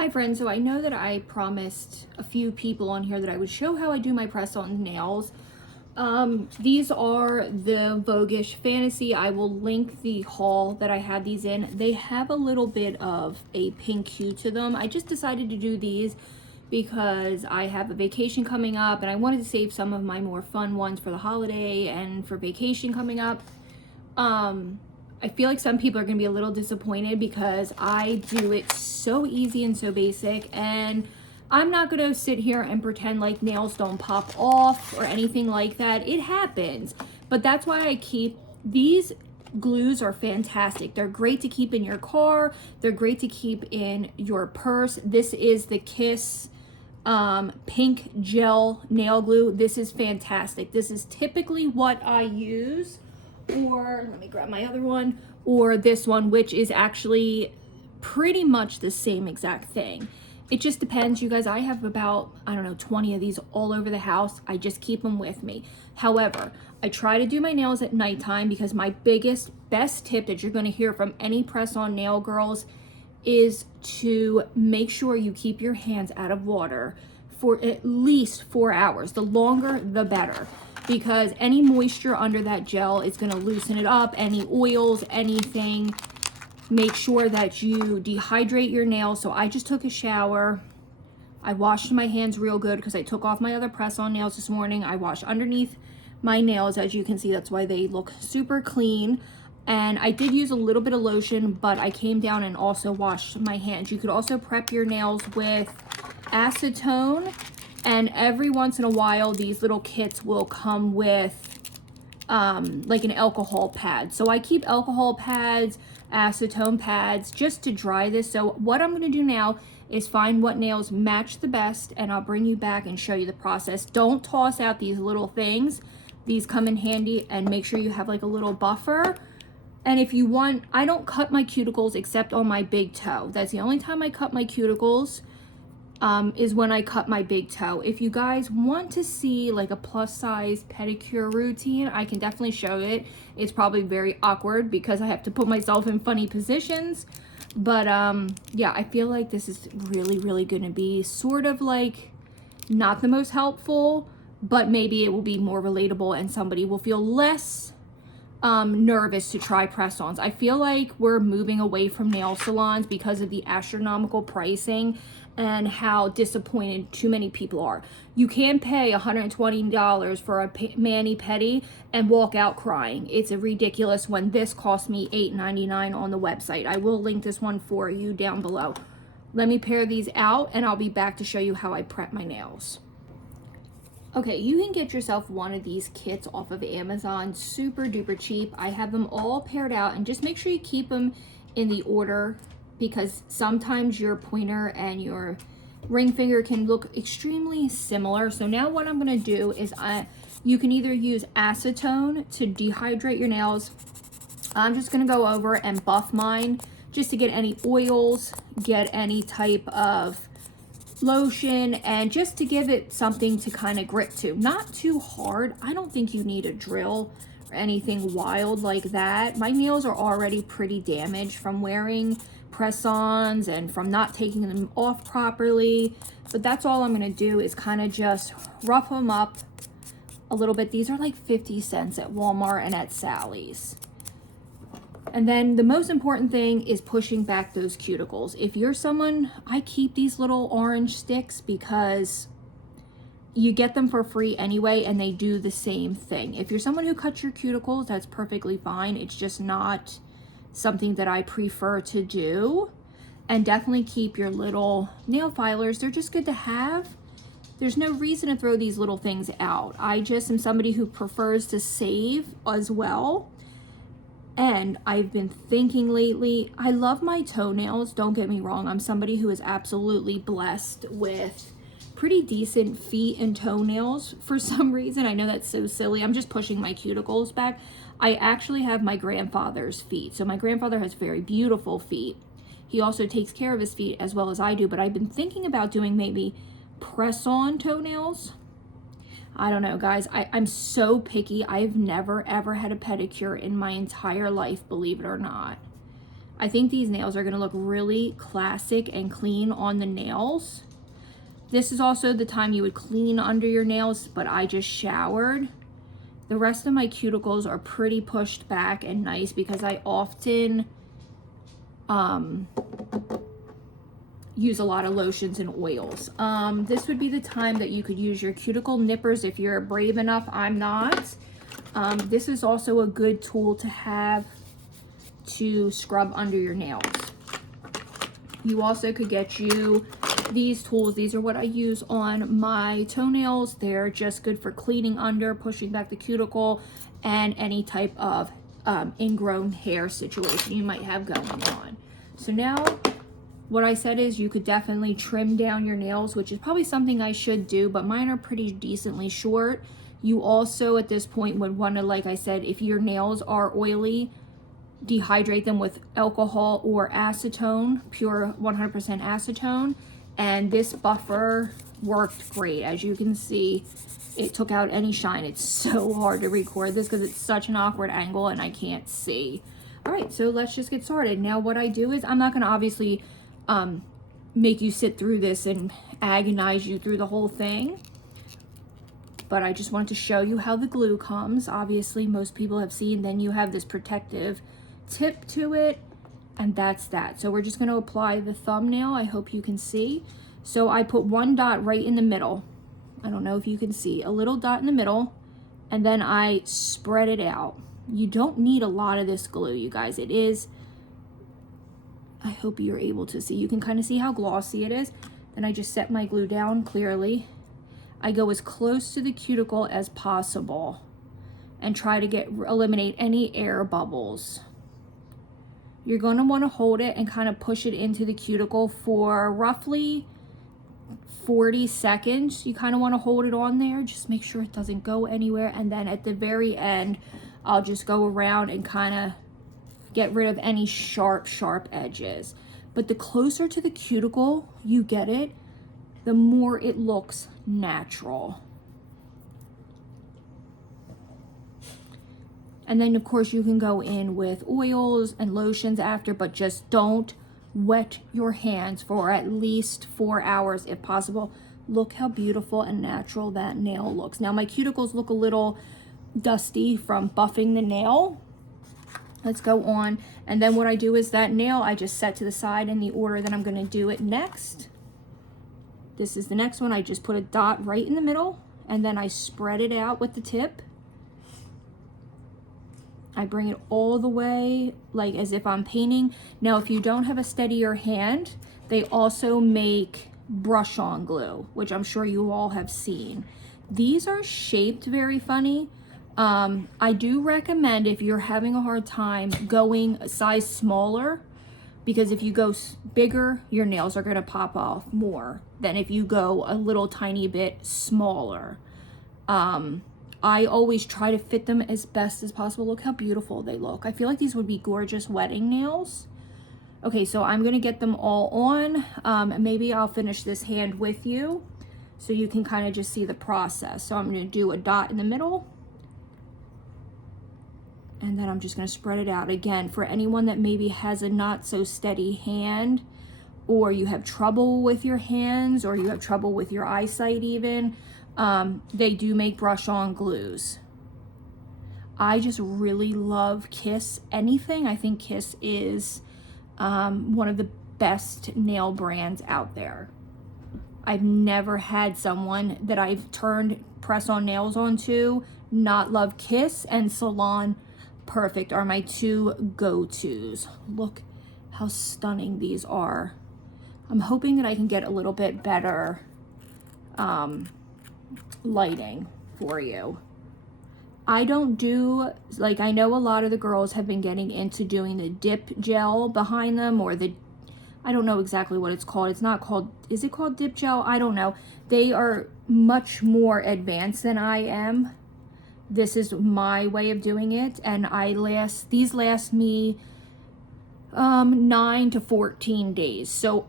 Hi friends, so I know that I promised a few people on here that I would show how I do my press-on nails. These are the Voguish Fantasy. I will link the haul that I had these in. They have a little bit of a pink hue to them. I just decided to do these because I have a vacation coming up and I wanted to save some of my more fun ones for the holiday and for vacation coming up. I feel like some people are going to be a little disappointed because I do it so easy and so basic, and I'm not going to sit here and pretend like nails don't pop off or anything like that. It happens, but that's why I keep these. Glues are fantastic. They're great to keep in your car. They're great to keep in your purse. This is the Kiss pink gel nail glue. This is fantastic. This is typically what I use, or let me grab my other one, or this one, which is actually pretty much the same exact thing. It just depends, you guys. I have about, I don't know, 20 of these all over the house. I just keep them with me. However, I try to do my nails at nighttime because my best tip that you're going to hear from any press-on nail girls is to make sure you keep your hands out of water for at least 4 hours. The longer, the better, because any moisture under that gel is going to loosen it up. Any oils, anything. Make sure that you dehydrate your nails. So I just took a shower. I washed my hands real good because I took off my other press-on nails this morning. I washed underneath my nails, as you can see. That's why they look super clean. And I did use a little bit of lotion, but I came down and also washed my hands. You could also prep your nails with acetone, and every once in a while these little kits will come with like an alcohol pad. So I keep alcohol pads, acetone pads, just to dry this. So what I'm going to do now is find what nails match the best, and I'll bring you back and show you the process. Don't toss out these little things. These come in handy, and make sure you have like a little buffer. And if you want, I don't cut my cuticles except on my big toe. That's the only time I cut my cuticles, is when I cut my big toe. If you guys want to see like a plus size pedicure routine, I can definitely show it. It's probably very awkward because I have to put myself in funny positions. But yeah, I feel like this is really going to be sort of like not the most helpful, but maybe it will be more relatable and somebody will feel less nervous to try press-ons. I feel like we're moving away from nail salons because of the astronomical pricing and how disappointed too many people are. You can pay $120 for a mani-pedi and walk out crying. It's ridiculous when this cost me $8.99 on the website. I will link this one for you down below. Let me pair these out and I'll be back to show you how I prep my nails. Okay, you can get yourself one of these kits off of Amazon, super duper cheap. I have them all paired out, and just make sure you keep them in the order because sometimes your pointer and your ring finger can look extremely similar. So now what I'm gonna do is you can either use acetone to dehydrate your nails. I'm just gonna go over and buff mine just to get any oils, get any type of lotion, and just to give it something to kind of grip to. Not too hard. I don't think you need a drill or anything wild like that. My nails are already pretty damaged from wearing press-ons and from not taking them off properly, but that's all I'm going to do is kind of just rough them up a little bit. These are like 50 cents at Walmart and at Sally's. And then the most important thing is pushing back those cuticles. If you're someone, I keep these little orange sticks because you get them for free anyway, and they do the same thing. If you're someone who cuts your cuticles, that's perfectly fine. It's just not something that I prefer to do. And definitely keep your little nail filers. They're just good to have. There's no reason to throw these little things out. I just am somebody who prefers to save as well. And I've been thinking lately, I love my toenails, don't get me wrong. I'm somebody who is absolutely blessed with pretty decent feet and toenails for some reason. I know that's so silly. I'm just pushing my cuticles back. I actually have my grandfather's feet. So my grandfather has very beautiful feet. He also takes care of his feet as well as I do, but I've been thinking about doing maybe press-on toenails. I don't know, guys. I'm so picky. I've never, ever had a pedicure in my entire life, believe it or not. I think these nails are going to look really classic and clean on the nails. This is also the time you would clean under your nails, but I just showered. The rest of my cuticles are pretty pushed back and nice because I often use a lot of lotions and oils. This would be the time that you could use your cuticle nippers if you're brave enough. I'm not. This is also a good tool to have to scrub under your nails. You also could get you these tools. These are what I use on my toenails. They're just good for cleaning under, pushing back the cuticle, and any type of ingrown hair situation you might have going on. So now what I said is you could definitely trim down your nails, which is probably something I should do, but mine are pretty decently short. You also at this point would want to, like I said, if your nails are oily, dehydrate them with alcohol or acetone, pure 100% acetone. And this buffer worked great. As you can see, it took out any shine. It's so hard to record this because it's such an awkward angle and I can't see. All right, so let's just get started. Now what I do is I'm not going to obviously make you sit through this and agonize you through the whole thing, but I just wanted to show you how the glue comes. Obviously most people have seen, then you have this protective tip to it, and that's that. So we're just going to apply the thumbnail. I hope you can see. So I put one dot right in the middle. I don't know if you can see, a little dot in the middle, and then I spread it out. You don't need a lot of this glue, you guys. It is, I hope you're able to see. You can kind of see how glossy it is. Then I just set my glue down clearly. I go as close to the cuticle as possible and try to eliminate any air bubbles. You're going to want to hold it and kind of push it into the cuticle for roughly 40 seconds. You kind of want to hold it on there. Just make sure it doesn't go anywhere. And then at the very end, I'll just go around and kind of get rid of any sharp edges. But the closer to the cuticle you get it, the more it looks natural. And then of course you can go in with oils and lotions after, but just don't wet your hands for at least 4 hours if possible. Look how beautiful and natural that nail looks. Now my cuticles look a little dusty from buffing the nail. Let's go on. And then what I do is that nail I just set to the side in the order that I'm going to do it next. This is the next one. I just put a dot right in the middle and then I spread it out with the tip. I bring it all the way like as if I'm painting. Now if you don't have a steadier hand, they also make brush on glue, which I'm sure you all have seen. These are shaped very funny. I do recommend, if you're having a hard time, going a size smaller, because if you go bigger, your nails are going to pop off more than if you go a little tiny bit smaller. I always try to fit them as best as possible. Look how beautiful they look. I feel like these would be gorgeous wedding nails. Okay, so I'm going to get them all on. Maybe I'll finish this hand with you so you can kind of just see the process. So I'm going to do a dot in the middle. And then I'm just going to spread it out. Again, for anyone that maybe has a not so steady hand, or you have trouble with your hands, or you have trouble with your eyesight even, they do make brush on glues. I just really love Kiss anything. I think Kiss is one of the best nail brands out there. I've never had someone that I've turned press-on nails onto not love Kiss, and Salon Perfect are my two go-tos. Look how stunning these are. I'm hoping that I can get a little bit better lighting for you. I don't do, like, I know a lot of the girls have been getting into doing the dip gel behind them, or the, I don't know exactly what it's called. It's not called, is it called dip gel? I don't know. They are much more advanced than I am. This is my way of doing it, and these last me 9 to 14 days, so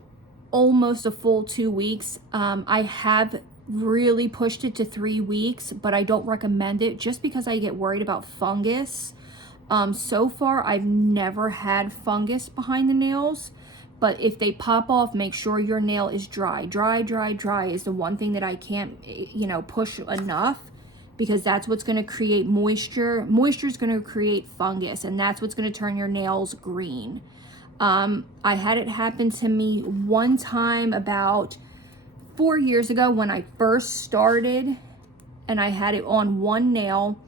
almost a full 2 weeks. I have really pushed it to 3 weeks, but I don't recommend it just because I get worried about fungus. So far, I've never had fungus behind the nails, but if they pop off, make sure your nail is dry. Dry is the one thing that I can't, push enough, because that's what's going to create moisture. Moisture is going to create fungus, and that's what's going to turn your nails green. I had it happen to me one time about 4 years ago when I first started, and I had it on one nail.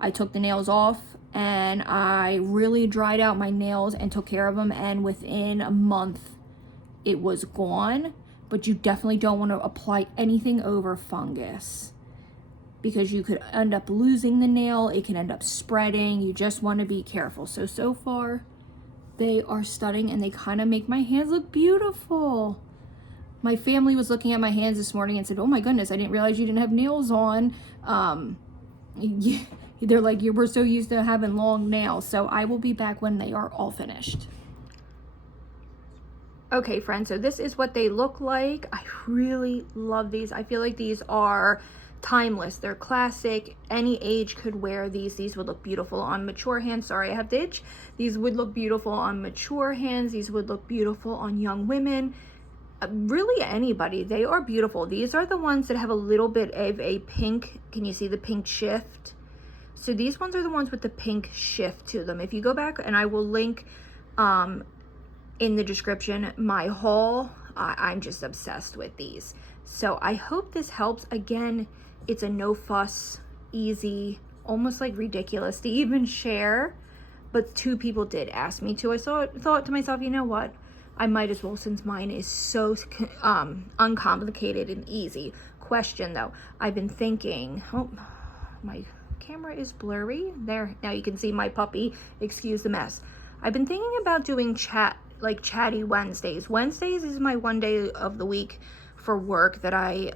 I took the nails off and I really dried out my nails and took care of them, and within a month it was gone. But you definitely don't want to apply anything over fungus, because you could end up losing the nail. It can end up spreading. You just want to be careful. So far they are stunning, and they kind of make my hands look beautiful. My family was looking at my hands this morning and said, oh my goodness, I didn't realize you didn't have nails on. They're like, we're so used to having long nails. So I will be back when they are all finished. Okay, friends, so this is what they look like. I really love these. I feel like these are timeless. They're classic. Any age could wear these. These would look beautiful on mature hands. Sorry, I have the itch. These would look beautiful on mature hands. These would look beautiful on young women. Really anybody. They are beautiful. These are the ones that have a little bit of a pink. Can you see the pink shift? So these ones are the ones with the pink shift to them. If you go back, and I will link in the description my haul, I'm just obsessed with these. So I hope this helps. Again, it's a no fuss, easy, almost like ridiculous to even share, but 2 people did ask me to. I thought to myself, you know what? I might as well, since mine is so uncomplicated and easy. Question though, I've been thinking, oh, my camera is blurry. There, now you can see my puppy. Excuse the mess. I've been thinking about doing chatty Wednesdays. Wednesdays is my one day of the week for work that I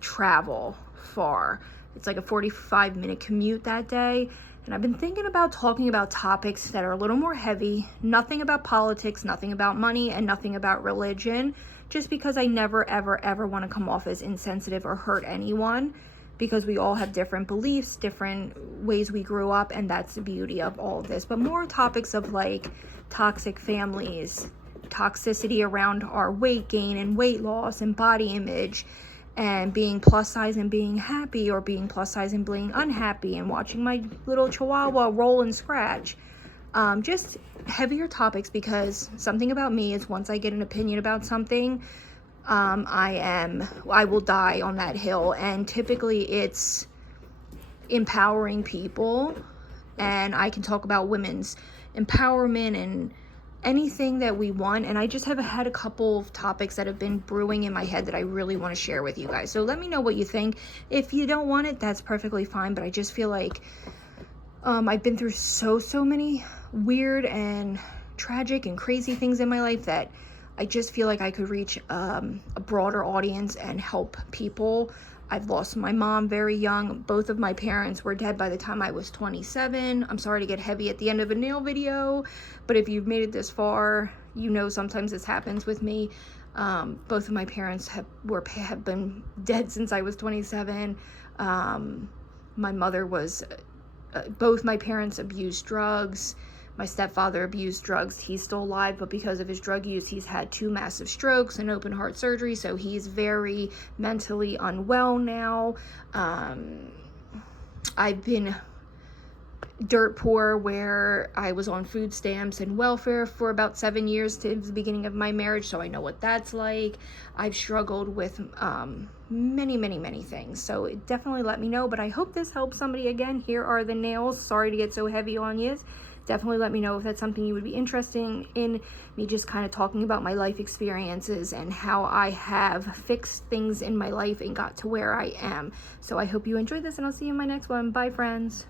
travel far. It's like a 45-minute commute that day. And I've been thinking about talking about topics that are a little more heavy, nothing about politics, nothing about money, and nothing about religion, just because I never, ever want to come off as insensitive or hurt anyone, because we all have different beliefs, different ways we grew up, and that's the beauty of all of this. But more topics of like toxic families, toxicity around our weight gain and weight loss and body image, and being plus size and being happy, or being plus size and being unhappy, and watching my little chihuahua roll and scratch. Just heavier topics, because something about me is once I get an opinion about something, I will die on that hill. And typically it's empowering people, and I can talk about women's empowerment and anything that we want. And I just have had a couple of topics that have been brewing in my head that I really want to share with you guys. So let me know what you think. If you don't want it, that's perfectly fine. But I just feel like I've been through so many weird and tragic and crazy things in my life that I just feel like I could reach a broader audience and help people. I've lost my mom very young. Both of my parents were dead by the time I was 27. I'm sorry to get heavy at the end of a nail video, but if you've made it this far, you know sometimes this happens with me. Both of my parents have been dead since I was 27. My mother was, both my parents abused drugs. My stepfather abused drugs. He's still alive, but because of his drug use, he's had 2 massive strokes and open heart surgery, so he's very mentally unwell now. I've been dirt poor, where I was on food stamps and welfare for about 7 years to the beginning of my marriage, so I know what that's like. I've struggled with many things, so definitely let me know. But I hope this helps somebody. Again, here are the nails. Sorry to get so heavy on you. Definitely let me know if that's something you would be interested in, me just kind of talking about my life experiences and how I have fixed things in my life and got to where I am. So I hope you enjoyed this, and I'll see you in my next one. Bye, friends.